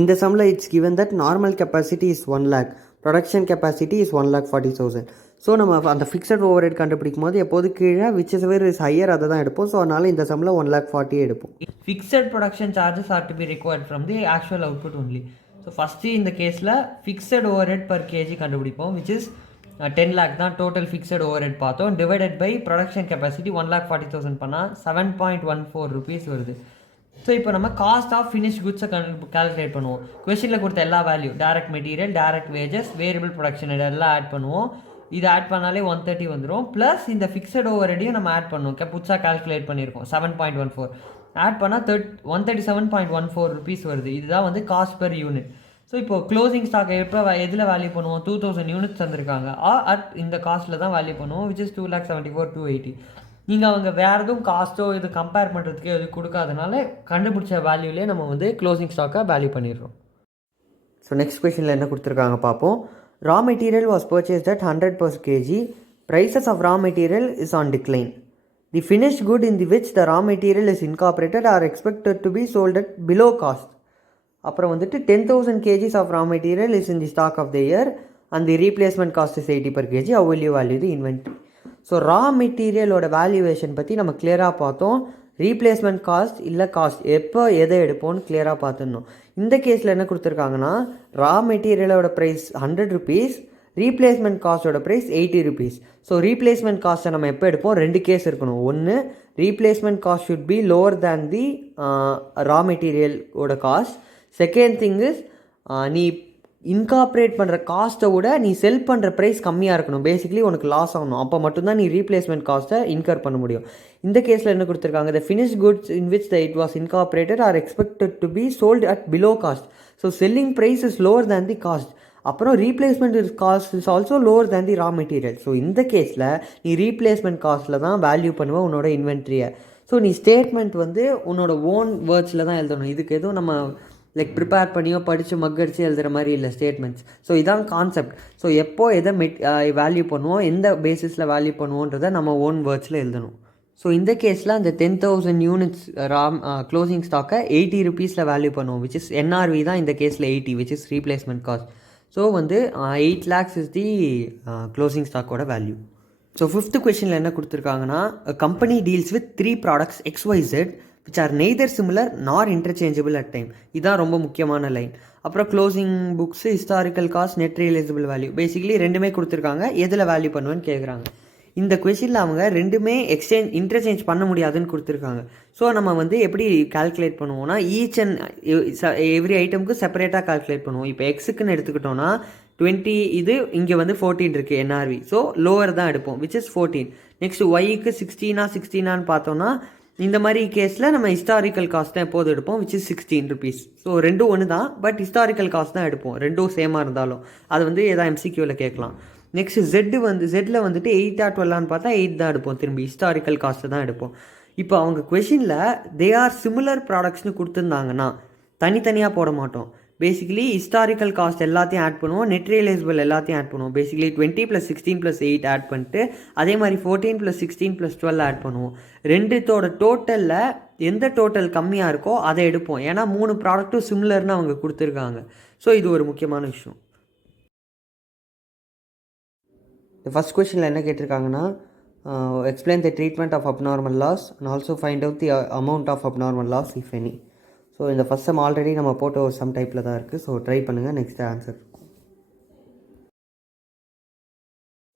இந்த சம்மில் it's given that normal capacity is 1 lakh, production capacity is 1,40,000. So நம்ம அந்த ஃபிக்ஸட் ஓவர் ஹெட் கண்டுபிடிக்கும் போது எப்போது கீழே which is where is higher அதை தான் எடுப்போம். ஸோ அதனால் இந்த சம்மில் 1,40,000 எடுப்போம். Fixed production charges are to be required from the actual output only. So first இந்த கேஸில் fixed over head per KG கண்டுபிடிப்போம், விச் இஸ் 10 lakh தான் டோட்டல் ஃபிக்ஸட் ஓவர் ஹெட் பார்த்தோம். டிவைடட் பை ப்ரொடக்ஷன் கெப்பாசிட்டி 1,40,000 பண்ணால் 7.14 rupees வருது. ஸோ இப்போ நம்ம காஸ்ட் ஆஃப் ஃபினிஷ் குட்ஸை கால்குலேட் பண்ணுவோம். கொஸ்டினில் கொடுத்த எல்லா value, direct material, direct wages, variable production இதெல்லாம் ஆட் பண்ணுவோம். இது ஆட் பண்ணாலே 130 வந்துடும். ப்ளஸ் இந்த ஃபிக்ஸட் ஓவர் ஹெட்டையும் நம்ம ஆட் பண்ணுவோம். புதுசாக கால்குலேட் பண்ணியிருக்கோம் 7.14 ஆட் பண்ணால் 137.14 rupees வருது. இதுதான் வந்து காஸ்ட் பெர் யூனிட். ஸோ இப்போ க்ளோசிங் ஸ்டாக் எப்போ எதில் வேல்யூ பண்ணுவோம், 2000 யூனிட்ஸ் தந்திருக்காங்க, அட் இந்த காஸ்ட்டில் தான் வேல்யூ பண்ணுவோம், விச் இஸ் 2,74,280. நீங்கள் அவங்க வேறு எதுவும் காஸ்ட்டோ இது கம்பேர் பண்ணுறதுக்கு எது கொடுக்காதனால கண்டுபிடிச்ச வேல்யூலேயே நம்ம வந்து க்ளோசிங் ஸ்டாக்காக வேல்யூ பண்ணிடுறோம். ஸோ நெக்ஸ்ட் கொஷனில் என்ன கொடுத்துருக்காங்க பார்ப்போம். Raw material was purchased at 100 per kg. Prices of raw material is on decline. The finished good in which the raw material is incorporated are expected to be sold at below cost. அப்புறம் வந்துட்டு 10,000 kgs of raw material is in the stock of the year and the replacement cost is 80 per kg. How will you value the inventory? So raw மெட்டீரியலோட வேல்யூவேஷன் பற்றி நம்ம கிளியராக பார்த்தோம். ரீப்ளேஸ்மெண்ட் காஸ்ட் இல்லை காஸ்ட் எப்போ எதை எடுப்போம்னு கிளியராக பார்த்துடணும். இந்த கேஸில் என்ன கொடுத்துருக்காங்கன்னா, ரா மெட்டீரியலோட ப்ரைஸ் 100 rupees, ரீப்ளேஸ்மெண்ட் காஸ்ட்டோட ப்ரைஸ் 80 rupees. ஸோ ரீப்ளேஸ்மெண்ட் காஸ்ட்டை நம்ம எப்போ எடுப்போம், ரெண்டு கேஸ் இருக்கணும். ஒன்று, replacement cost should be lower than the raw மெட்டீரியலோட காஸ்ட். செகண்ட் திங் இஸ், நீ இன்கார்ப்ரேட் பண்ணுற காஸ்ட்டை விட நீ செல் பண்ணுற ப்ரைஸ் கம்மியாக இருக்கணும். பேசிக்கலி உனக்கு லாஸ் ஆகணும். அப்போ மட்டும்தான் நீ ரீப்ளேஸ்மெண்ட் காஸ்ட்டை இன்கர் பண்ண முடியும். இந்த கேஸில் என்ன கொடுத்துருக்காங்க, the finish goods in which the it was incorporated or expected to be sold at below cost. So selling price is lower than the cost. அப்புறம் replacement cost is also lower than the raw material. So இந்த கேஸில் நீ ரீப்ளேஸ்மெண்ட் காஸ்ட்டில் தான் வேல்யூ பண்ணுவேன் உன்னோட இன்வென்ட்ரியை. ஸோ நீ ஸ்டேட்மெண்ட் வந்து உன்னோட ஓன் வேர்ட்ஸில் தான் எழுதணும். இதுக்கு எதுவும் நம்ம லைக் ப்ரிப்பேர் பண்ணியோ படித்து மக்கடிச்சு எழுதுகிற மாதிரி இல்லை ஸ்டேட்மெண்ட்ஸ். ஸோ இதான் கான்செப்ட். ஸோ எப்போ எதை வேல்யூ பண்ணுவோம், எந்த பேசிஸில் வேல்யூ பண்ணுவோன்றதை நம்ம ஓன் வேர்ட்ஸில் எழுதணும். ஸோ இந்த கேஸில் அந்த 10,000 யூனிட்ஸ் க்ளோசிங் ஸ்டாக்கை 80 ருபீஸில் வேல்யூ பண்ணுவோம், விச் இஸ் NRV தான் இந்த கேஸில் 80, which is replacement cost. So வந்து 8 lakhs இஸ் தி க்ளோசிங் ஸ்டாக்கோட வேல்யூ. ஸோ 5th கொஷனில் என்ன கொடுத்துருக்காங்கன்னா, company deals with 3 products XYZ which are neither similar nor interchangeable at time. இதுதான் ரொம்ப முக்கியமான லைன். அப்புறம் closing books, historical cost, net realisable value, basically ரெண்டுமே கொடுத்துருக்காங்க. எதில் வேல்யூ பண்ணுவேன்னு கேட்குறாங்க. இந்த கொஷனில் அவங்க ரெண்டுமே இன்டர்சேஞ்ச் பண்ண முடியாதுன்னு கொடுத்துருக்காங்க. ஸோ நம்ம வந்து எப்படி கால்குலேட் பண்ணுவோம்னா, ஈச் அண்ட் எவ்ரி ஐட்டமுக்கு செப்பரேட்டாக கால்குலேட் பண்ணுவோம். இப்போ எக்ஸுக்குன்னு எடுத்துக்கிட்டோன்னா 20, இது இங்கே வந்து 14 இருக்குது NRV. ஸோ லோவர் தான் எடுப்போம், விச் இஸ் 14. நெக்ஸ்ட் ஒய்க்கு 16 பார்த்தோன்னா இந்த மாதிரி கேஸில் நம்ம ஹிஸ்டாரிக்கல் காஸ்ட் தான் எப்போது எடுப்போம், விச் இஸ் 16 rupees. ஸோ ரெண்டும் ஒன்று தான், பட் ஹிஸ்டாரிக்கல் காஸ்ட் தான் எடுப்போம், ரெண்டும் சேமாக இருந்தாலும். அது வந்து எதாவது MCQவில் கேட்கலாம். நெக்ஸ்ட் ஜெட்டில் வந்துட்டு 8 12 பார்த்தா 8 தான் எடுப்போம், திரும்பி ஹிஸ்டாரிக்கல் காஸ்ட்டு தான் எடுப்போம். இப்போ அவங்க கொஷினில் தே ஆர் சிமிலர் ப்ராடக்ட்ஸ்னு கொடுத்துருந்தாங்கன்னா தனித்தனியாக போட மாட்டோம். பேசிக்கலி ஹிஸ்டாரிக்கல் காஸ்ட் எல்லாத்தையும் ஆட் பண்ணுவோம், நெட் ரியலைசபிள் எல்லாத்தையும் ஆட் பண்ணுவோம். பேசிக்கலி 20 + 16 + 8 ஆட் பண்ணிட்டு அதே மாதிரி 14 + 16 + 12 ஆட் பண்ணுவோம். ரெண்டுத்தோட டோட்டலில் எந்த டோட்டல் கம்மியாக இருக்கோ அதை எடுப்போம். ஏன்னா 3 ப்ராடக்ட்டும் சிமிலர்னு அவங்க கொடுத்துருக்காங்க. ஸோ இது ஒரு முக்கியமான விஷயம். ஃபர்ஸ்ட் கொஷனில் என்ன கேட்டிருக்காங்கன்னா, explain the treatment of abnormal loss and also find out the amount of abnormal loss if any. So இந்த ஃபஸ்ட் சம் ஆல்ரெடி நம்ம போட்ட ஒரு சம் டைப்பில் தான் இருக்குது. ஸோ ட்ரை பண்ணுங்கள், நெக்ஸ்ட் ஆன்சர்.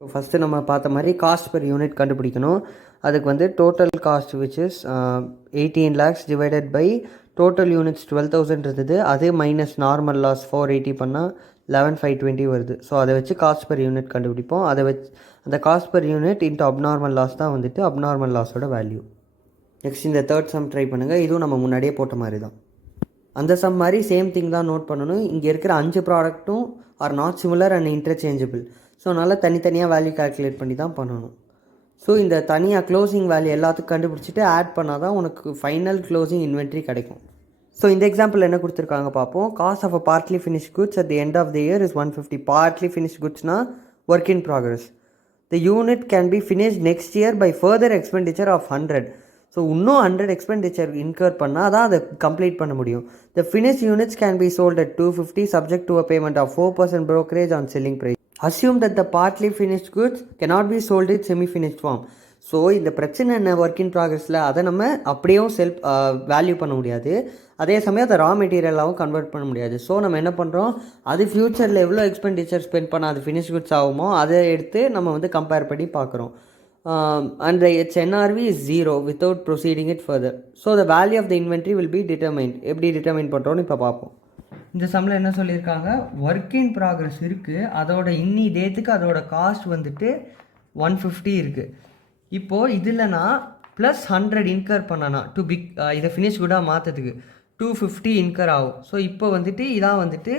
ஸோ ஃபஸ்ட்டு நம்ம பார்த்த மாதிரி காஸ்ட் பெர் யூனிட் கண்டுபிடிக்கணும். அதுக்கு வந்து total cost which is 18 lakhs divided by total units 12,000 இருந்தது, அது மைனஸ் நார்மல் லாஸ் 480 பண்ணால் 11,520 வருது. ஸோ அதை வச்சு காஸ்ட் பெர் யூனிட் கண்டுபிடிப்போம். அதை வச்சு அந்த cost per unit into abnormal loss தான் வந்துட்டு அப்நார்மல் லாஸோட வேல்யூ. நெக்ஸ்ட் இந்த தேர்ட் சம் ட்ரை பண்ணுங்கள். இதுவும் நம்ம முன்னாடியே போட்ட மாதிரி தான். அந்த சம் மாதிரி சேம் திங் தான் நோட் பண்ணணும். இங்கே இருக்கிற 5 ப்ராடக்ட்டும் are not similar and interchangeable. So அதனால் தனித்தனியாக வேல்யூ கால்குலேட் பண்ணி தான் பண்ணணும். ஸோ இந்த தனியாக க்ளோசிங் வேல்யூ எல்லாத்துக்கும் கண்டுபிடிச்சிட்டு ஆட் பண்ணால் தான் உனக்கு ஃபைனல் க்ளோசிங் இன்வென்ட்ரி கிடைக்கும். ஸோ இந்த எக்ஸாம்பிள் என்ன கொடுத்துருக்காங்க பார்ப்போம். Cost of a partly finish goods at the end of the year is 150. Partly finish குட்ஸ்னா work in progress. The unit can be finished next year by further expenditure of 100. So இன்னும் 100 எக்ஸ்பெண்டிச்சர் இன்கர் பண்ணால் தான் அதை கம்ப்ளீட் பண்ண முடியும். The finish units can be sold at 250 subject to a payment of 4% brokerage on selling price. Assume that the partly finished goods cannot be sold in semi-finished form. So இந்த பிரச்சனை என்ன, ஒர்க் இன் ப்ராக்ரஸில் அதை நம்ம அப்படியும் வேல்யூ பண்ண முடியாது, அதே சமயம் அதை ரா மெட்டீரியலாகவும் கன்வெர்ட் பண்ண முடியாது. ஸோ நம்ம என்ன பண்ணுறோம், அது ஃப்யூச்சரில் எவ்வளோ எக்ஸ்பெண்டிச்சர் ஸ்பெண்ட் பண்ண அது ஃபினிஷ் குட்ஸ் ஆகுமோ அதை எடுத்து நம்ம வந்து கம்பேர் பண்ணி பார்க்குறோம். And its NRV is 0 without proceeding it further. So the value of the inventory will be determined. எப்படி டிட்டர்மைன் பண்ணுறோன்னு இப்போ பார்ப்போம். இந்த சம்மில் என்ன சொல்லியிருக்காங்க, ஒர்க் இன் ப்ராக்ரஸ் இருக்குது, அதோட இன்னி டேட்டுக்கு அதோட காஸ்ட் வந்துட்டு 150 இருக்குது. இப்போது இதில் நான் ப்ளஸ் 100 இன்கர் பண்ணனா டு இதை ஃபினிஷ் குட்டாக மாற்றதுக்கு 250 இன்கர் ஆகும். ஸோ இப்போ வந்துட்டு இதான் வந்துட்டு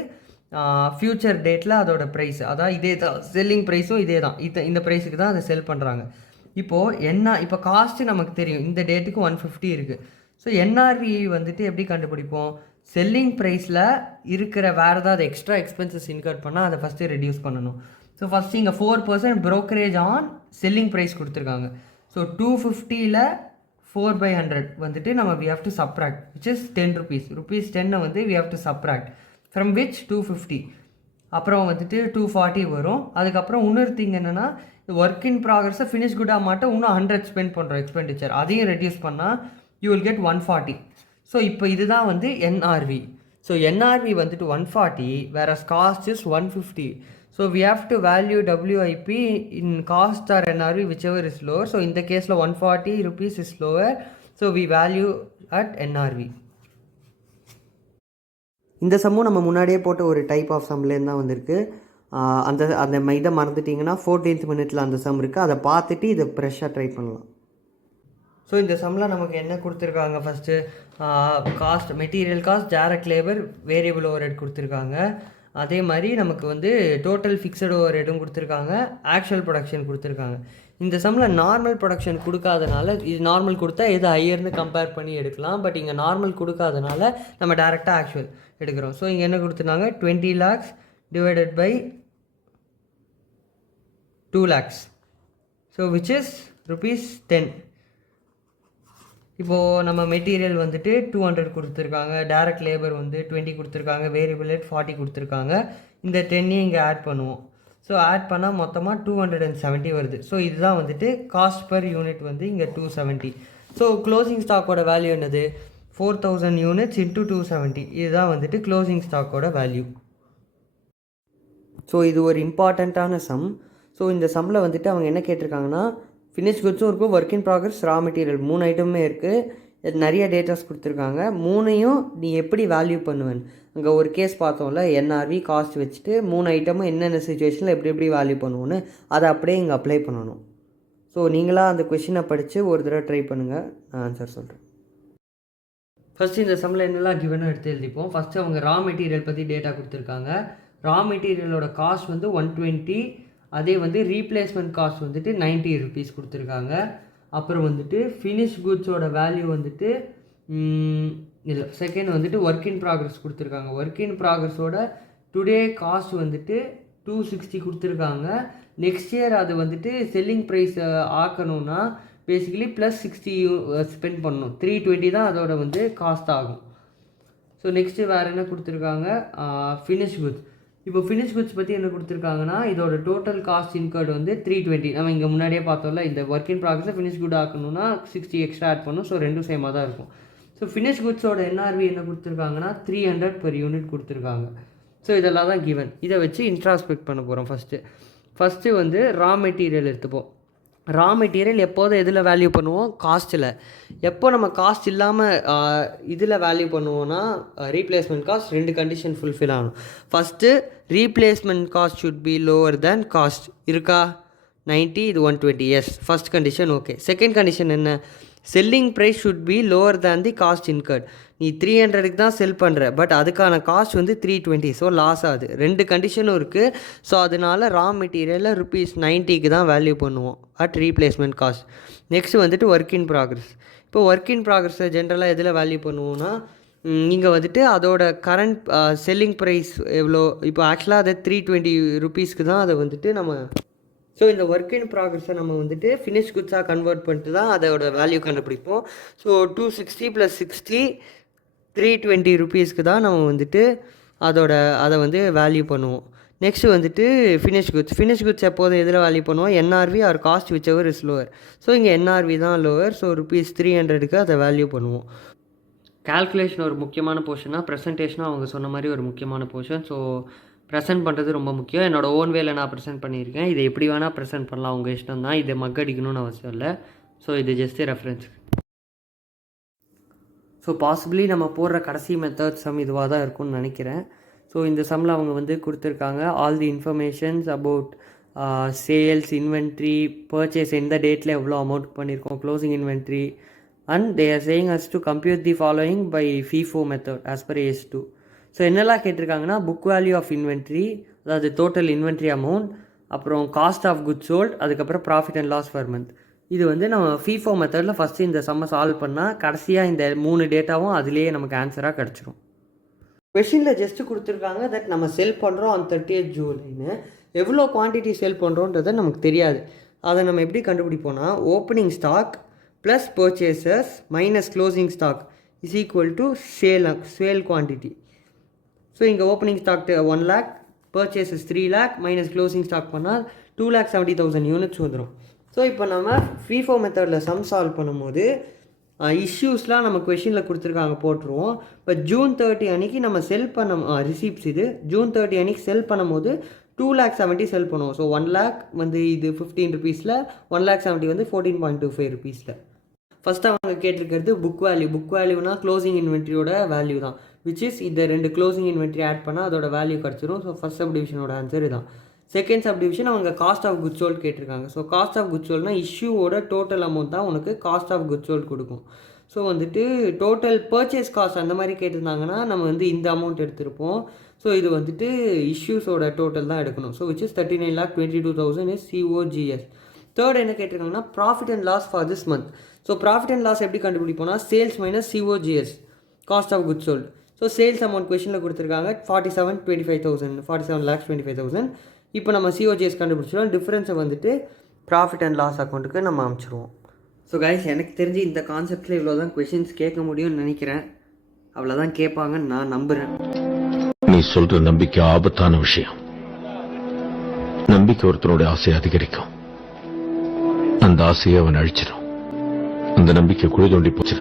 ஃப்யூச்சர் டேட்டில் அதோட ப்ரைஸ், அதான் இதே தான் செல்லிங் ப்ரைஸும் இதே தான், இந்த ப்ரைஸுக்கு தான் அதை செல் பண்ணுறாங்க. இப்போது இப்போ காஸ்ட்டு நமக்கு தெரியும், இந்த டேட்டுக்கு 150 இருக்குது. ஸோ NRV வந்துட்டு எப்படி கண்டுபிடிப்போம், செல்லிங் ப்ரைஸில் இருக்கிற வேறு ஏதாவது எக்ஸ்ட்ரா எக்ஸ்பென்சஸ் இன்கர் பண்ணால் அதை ஃபஸ்ட்டு ரெடியூஸ் பண்ணணும். ஸோ ஃபஸ்ட்டு இங்கே 4% brokerage ஆன் செல்லிங் ப்ரைஸ் கொடுத்துருக்காங்க. ஸோ 250ல் 4/100 வந்துட்டு நம்ம we have to subtract, which is 10 rupees. rupees 10 வந்து we have to subtract from which 250. அப்புறம் வந்துட்டு 240 வரும். அதுக்கப்புறம் இன்னொரு திங் என்னென்னா, ஒர்க் இன் ப்ராக்ரஸை ஃபினிஷ் குட்டாக மாட்டோம், இன்னும் 100 ஸ்பெண்ட் பண்ணுறோம் எக்ஸ்பெண்டிச்சர், அதையும் ரெடியூஸ் பண்ணால் யூ வில் கெட் 140. ஸோ இப்போ இதுதான் வந்து NRV. ஸோ NRV வந்துட்டு 140 whereas cost is 150. So we have to value WIP in cost or NRV whichever is lower. So in the case 140 rupees is lower, so we value at NRV. இந்த சம்மும் நம்ம முன்னாடியே போட்ட ஒரு டைப் ஆஃப் சம்லேருந்து தான் வந்திருக்கு. அந்த இதை மறந்துட்டிங்கன்னா 14th minute அந்த சம் இருக்குது, அதை பார்த்துட்டு இதை ஃப்ரெஷ்ஷாக ட்ரை பண்ணலாம். ஸோ இந்த சம்மில் நமக்கு என்ன கொடுத்துருக்காங்க, first cost material cost, direct labour, variable overhead கொடுத்துருக்காங்க. அதே மாதிரி நமக்கு வந்து டோட்டல் ஃபிக்ஸட் ஓவர் ஹெட்டும் கொடுத்துருக்காங்க, ஆக்சுவல் ப்ரொடக்ஷன் கொடுத்துருக்காங்க. இந்த சம்மில் நார்மல் ப்ரொடக்ஷன் கொடுக்காதனால, இது நார்மல் கொடுத்தா எது ஹையர்னு கம்பேர் பண்ணி எடுக்கலாம். பட் இங்கே நார்மல் கொடுக்காதனால நம்ம டேரெக்டாக ஆக்சுவல் எடுக்கிறோம். ஸோ இங்கே என்ன கொடுத்துருந்தாங்க, 20 lakhs divided by 2 lakhs. So which is ₹10. இப்போது நம்ம மெட்டீரியல் வந்துட்டு 200 கொடுத்துருக்காங்க, டைரக்ட் லேபர் வந்து 20 கொடுத்துருக்காங்க, வேரியபிள் ரேட் 40 கொடுத்துருக்காங்க. இந்த 10 இங்கே ஆட் பண்ணுவோம். ஸோ ஆட் பண்ணால் மொத்தமாக 270 வருது. ஸோ இதுதான் வந்துட்டு காஸ்ட் பர் யூனிட் வந்து இங்கே 270. ஸோ க்ளோசிங் ஸ்டாக்கோட வேல்யூ என்னது, 4000 units இன்ட்டு 270. இதுதான் வந்துட்டு க்ளோசிங் ஸ்டாக்கோட வேல்யூ. ஸோ இது ஒரு இம்பார்ட்டண்ட்டான சம். ஸோ இந்த சம்மில் வந்துட்டு அவங்க என்ன கேட்டிருக்காங்கன்னா, ஃபினிஷ் குட்ஸும் இருக்கும், work in progress, raw material 3 ஐட்டமே இருக்குது. நிறைய டேட்டாஸ் கொடுத்துருக்காங்க. 3ஐயும் நீ எப்படி வேல்யூ பண்ணுவேன், அங்கே ஒரு கேஸ் பார்த்தோம்ல, என்ஆர்வி காஸ்ட் வச்சுட்டு 3 ஐட்டமும் என்னென்ன சுச்சுவேஷனில் எப்படி வேல்யூ பண்ணுவோன்னு அதை அப்படியே இங்கே அப்ளை பண்ணணும். ஸோ நீங்களாக அந்த கொஷினை படித்து ஒரு தடவை ட்ரை பண்ணுங்கள், நான் ஆன்சர் சொல்கிறேன். ஃபஸ்ட்டு இந்த சம்மில் என்னெல்லாம் கிவனும் எடுத்து எழுதிப்போம். ஃபஸ்ட்டு அவங்க ரா மெட்டீரியல் பற்றி டேட்டா கொடுத்துருக்காங்க. ரா மெட்டீரியலோட காஸ்ட் வந்து 120, அதே வந்து ரீப்ளேஸ்மெண்ட் காஸ்ட் வந்துட்டு 90 rupees கொடுத்துருக்காங்க. அப்புறம் வந்துட்டு ஃபினிஷ் குட்ஸோட வேல்யூ வந்துட்டு இல்லை, செகண்ட் வந்துட்டு ஒர்க் இன் ப்ராக்ரஸ் கொடுத்துருக்காங்க. ஒர்க் இன் ப்ராக்ரஸோட டுடே காஸ்ட் வந்துட்டு 260 கொடுத்துருக்காங்க. நெக்ஸ்ட் இயர் அது வந்துட்டு செல்லிங் ப்ரைஸ் ஆக்கணும்னா பேசிக்கலி +60 ஸ்பெண்ட் பண்ணணும். 320 தான் அதோட வந்து காஸ்ட் ஆகும். ஸோ நெக்ஸ்ட்டு வேறு என்ன கொடுத்துருக்காங்க, ஃபினிஷ் குட்ஸ். இப்போ ஃபினிஷ் குட்ஸ் பற்றி என்ன கொடுத்துருக்காங்கன்னா, இதோட டோட்டல் காஸ்ட் இன்கர்டு வந்து 320. நம்ம இங்கே முன்னாடியே பார்த்தோம்ல, இந்த ஒர்க் இன் ப்ராக்ரஸை ஃபினிஷ் குட் ஆக்கணும்னா 60 எக்ஸ்ட்ரா ஆட் பண்ணணும். ஸோ ரெண்டும் சேமாக தான் இருக்கும். ஸோ ஃபினிஷ் குட்ஸோட என்ஆர்வி என்ன கொடுத்துருக்காங்கன்னா 300 per unit கொடுத்துருக்காங்க. ஸோ இதெல்லாம் தான் கிவன். இதை வச்சு இன்ட்ராஸ்பெக்ட் பண்ண போகிறோம். ஃபஸ்ட்டு வந்து ரா மெட்டீரியல் எடுத்துப்போம். ரா மெட்டீரியல் எப்போதும் எதில் வேல்யூ பண்ணுவோம், காஸ்ட்டில். எப்போ நம்ம காஸ்ட் இல்லாமல் இதில் வேல்யூ பண்ணுவோன்னா ரீப்ளேஸ்மெண்ட் காஸ்ட். 2 கண்டிஷன் ஃபுல்ஃபில் ஆகணும். First replacement cost should be lower than cost. இருக்கா, 90, இது 120. Yes, first condition okay. Second condition என்ன, selling price should be lower than the cost incurred. நீ 300க்கு தான் செல் பண்ணுற, பட் அதுக்கான காஸ்ட் வந்து 320. ஸோ லாஸ் ஆகுது. 2 கண்டிஷனும் இருக்குது. ஸோ அதனால் ரா மெட்டீரியலில் ₹90க்கு தான் வேல்யூ பண்ணுவோம் அட் ரீப்ளேஸ்மெண்ட் காஸ்ட். நெக்ஸ்ட் வந்துட்டு ஒர்க் இன் ப்ராக்ரஸ். இப்போ ஒர்க் இன் ப்ராக்ரஸை ஜென்ரலாக எதில் வேல்யூ பண்ணுவோன்னா, இங்கே வந்துட்டு அதோட கரண்ட் செல்லிங் ப்ரைஸ் எவ்வளோ, இப்போ ஆக்சுவலாக அதை 320 rupeesக்கு தான் அதை வந்துட்டு நம்ம. ஸோ இந்த ஒர்க் இன் ப்ராக்ரஸை நம்ம வந்துட்டு ஃபினிஷ் குட்ஸாக கன்வெர்ட் பண்ணிட்டு தான் அதோட வேல்யூ கண்டுபிடிப்போம். ஸோ 260 + 60 320 rupeesக்கு தான் நம்ம வந்துட்டு அதை வந்து வேல்யூ பண்ணுவோம். நெக்ஸ்ட் வந்துட்டு ஃபினிஷ் குட்ஸ் எப்போதும் எதில் வேல்யூ பண்ணுவோம், NRV or cost whichever is lower. So இங்கே என்ஆர்வி தான் லோவர். ஸோ ₹300க்கு அதை வேல்யூ பண்ணுவோம். கால்குலேஷன் ஒரு முக்கியமான போர்ஷனாக, ப்ரெசன்டேஷனும் அவங்க சொன்ன மாதிரி ஒரு முக்கியமான போர்ஷன். ஸோ ப்ரெசென்ட் பண்ணுறது ரொம்ப முக்கியம். என்னோடய ஓன் வேலை நான் ப்ரெசென்ட் பண்ணியிருக்கேன். இதை எப்படி வேணால் ப்ரெசென்ட் பண்ணலாம், உங்கள் இஷ்டம் தான். இதை மக்கடிக்கணும்னு அவசியம் இல்லை. ஸோ இது ஜஸ்ட் ரெஃபரன்ஸ். ஸோ பாசிபிளி நம்ம போடுற கடைசி மெத்தட் சம் இதுவாக தான் இருக்கும்னு நினைக்கிறேன். ஸோ இந்த சம்மில் அவங்க வந்து கொடுத்துருக்காங்க all the informations about sales, inventory, purchase, எந்த டேட்டில் எவ்வளோ அமௌண்ட் பண்ணியிருக்கோம், closing inventory, and they are saying as to compute the following by FIFO method as per AS2. So என்னெல்லாம் கேட்டிருக்காங்கன்னா, புக் வேல்யூ ஆஃப் இன்வென்ட்ரி, அதாவது டோட்டல் இன்வென்ட்ரி அமௌண்ட், அப்புறம் காஸ்ட் ஆஃப் குட்ஸ் சோல்ட், அதுக்கப்புறம் profit and loss per month. இது வந்து நம்ம FIFO மெத்தடில் ஃபஸ்ட்டு இந்த சம்மை சால்வ் பண்ணால் கடைசியாக இந்த 3 டேட்டாவும் அதுலேயே நமக்கு ஆன்சராக கிடச்சிரும். கொஷினில் ஜஸ்ட்டு கொடுத்துருக்காங்க தட் நம்ம செல் பண்ணுறோம் ஆன் 30th Julyன்னு. எவ்வளோ குவான்டிட்டி செல் பண்ணுறோன்றது நமக்கு தெரியாது. அதை நம்ம எப்படி கண்டுபிடிப்போம்னா, opening stock plus purchases minus closing stock is equal to sale quantity. So இங்கே opening stock 1 lakh, purchases 3 lakh, minus closing stock பண்ணால் 2,70,000 units வந்துடும். ஸோ இப்போ நம்ம FIFO மெத்தடில் சம் சால்வ் பண்ணும்போது இஷ்யூஸ்லாம் நம்ம கொஷினில் கொடுத்துருக்காங்க போட்டுருவோம். இப்போ June 30 அன்றைக்கி நம்ம செல் பண்ண ரிசீப்ட்ஸ் இது June 30 அன்றைக்கி செல் பண்ணும்போது 2,70,000 செல் பண்ணுவோம். ஸோ 1 lakh வந்து இது 15 rupeesல, 1,70,000 வந்து 14.25 rupeesல. ஃபஸ்ட்டு அவங்க கேட்டிருக்கிறது புக் வேல்யூனா க்ளோசிங் இன்வென்ட்ரியோட வேல்யூ தான், விச் இஸ் இந்த 2 க்ளோசிங் இன்வென்ட்ரி ஆட் பண்ணால் அதோட வேல்யூ கிடச்சிரும். ஸோ ஃபஸ்ட் சப்டிவிஷனோட ஆன்சர் இதுதான். செகண்ட் சப்டிவிஷன் அவங்க காஸ்ட் ஆஃப் குட்ஸ் சோல்ட் கேட்டிருக்காங்க. ஸோ காஸ்ட் ஆஃப் குட்ஸ் சோல்ட்னா இஷ்யூவோட டோட்டல் அமௌண்ட் தான் உனக்கு காஸ்ட் ஆஃப் குட்ஸ் சோல்ட் கொடுக்கும். ஸோ வந்துட்டு டோட்டல் பர்ச்சேஸ் காஸ்ட் அந்த மாதிரி கேட்டிருந்தாங்கன்னா நம்ம வந்து இந்த அமௌண்ட் எடுத்திருப்போம். ஸோ இது வந்துட்டு இஷ்யூஸோட டோட்டல் தான் எடுக்கணும். So which is 39,22,000 is COGS. Third என்ன கேட்டிருக்காங்கன்னா profit and loss for this month. So profit and loss எப்படி கண்டுபிடிப்போம்னா sales minus COGS, cost of goods sold. So sales amount கொஷனில் கொடுத்துருக்காங்க 47,25,000. இப்போ நம்ம COGS கண்டுபிடிச்சிடும். டிஃப்ரென்ஸை வந்துட்டு ப்ராஃபிட் அண்ட் லாஸ் அக்கௌண்ட்டுக்கு நம்ம அனுப்பிச்சிடுவோம். ஸோ கைஸ், எனக்கு தெரிஞ்சு இந்த கான்செப்டில் இவ்வளோ தான் கொஷின்ஸ் கேட்க முடியும்னு நினைக்கிறேன். அவ்வளோதான் கேட்பாங்கன்னு நான் நம்புகிறேன். நீ சொல்ற நம்பிக்கை ஆபத்தான விஷயம். நம்பிக்கை ஒருத்தனுடைய ஆசையை அதிகரிக்கும், அந்த ஆசையை அவன் அழிச்சிடும். அந்த நம்பிக்கை குழி தோண்டி போச்சு.